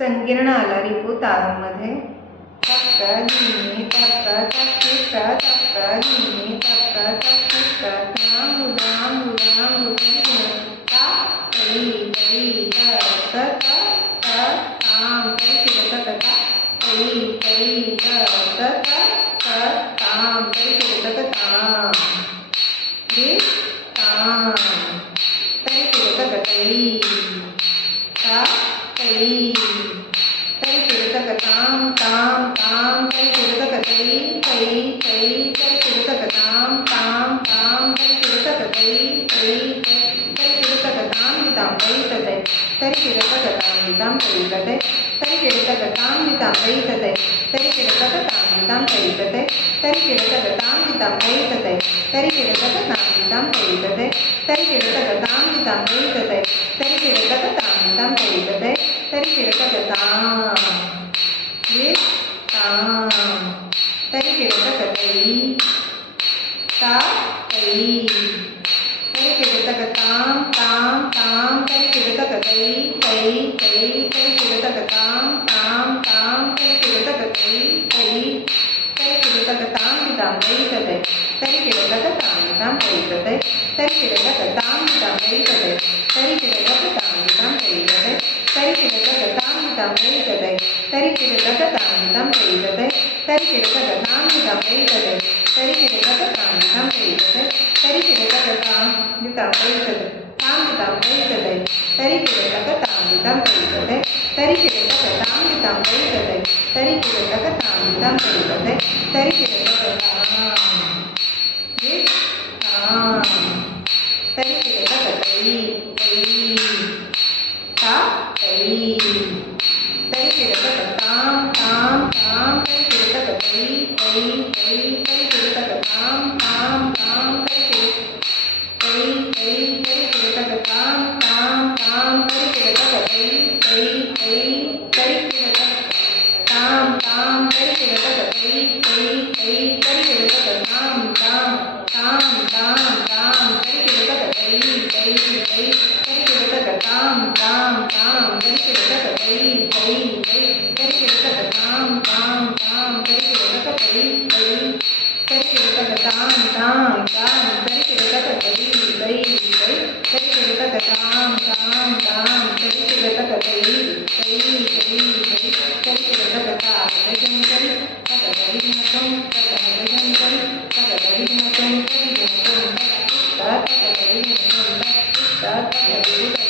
संकीर्ण आलारिपू ताळमध्ये तक्का धीमे तक्का तक्किटा तक्का धीमे तक्का तक्किटा ताम उदाम उदाम उदाम ता तई तई त त त ताम तई तिरत तता तई तई त त त ताम तई तिरत ताम रे ताम तई तिरत तई ता तई तई तिरत ताम ताम ताम तई तिरत तई तई तई तई तिरत ताम ताम ताम तई तिरत तई तई तई तिरत ताम दिताम तई तते तई तिरत ताम दिताम तई तते तई तिरत ताम दिताम तई तते तई तिरत ताम दिताम तई तते तई तिरत ताम दिताम तई तते तई तिरत ताम दिताम तई तते तई तिरत ताम दिताम तई तते तई तिरत ताम दिताम तई तते तई तिरत ताम ये ताम तई तिरत तई ता तई तई तिरत ताम ताम ताम तई तिरत तई तई तई तई तिरत ताम ताम ताम तई तिरत तई तई तई तिरत ताम दिताम तई तते तई तिरत ताम दिताम तई तते तई तिरत ताम दिताम तई तते तई तिरत ताम दिताम तई तते तई तिरत ताम दिताम तई तते तई तिरत ताम दिताम तई तते तई तिरत ताम दिताम तई तते तई तिरत ताम दिताम तई तते तई तिरत ताम दिताम तई तते ताम दिताम तई तते तई तिरत ताम दिताम तई तते तई तिरत ताम दिताम तई तते तई तिरत ताम दिताम तई तते तई तिरत ताम ये ताम तई तिरत तई तई ता तई तई तिरत ताम ताम ताम तई तिरत तई तई तई तई तिरत ताम ताम ताम तई तिरत तई तई तई तिरत ताम ताम ताम तई तिरत तई तई तई तई तिरत ताम ताम तई तिरत तई तई तई तई तिरत ताम ताम ताम ताम ताम तई तिरत तई तई तई तई तिरत ताम ताम ताम तई तिरत तई तई तई तई तिरत ताम ताम ताम तई तिरत तई तई तई तिरत ताम ताम ताम तई तिरत तई तई तई तई तिरत ताम ताम ताम तई तिरत तई तई तई तई तई तिरत ताम तई तई मतम तई मतम तई मतम तात तई मतम तात तई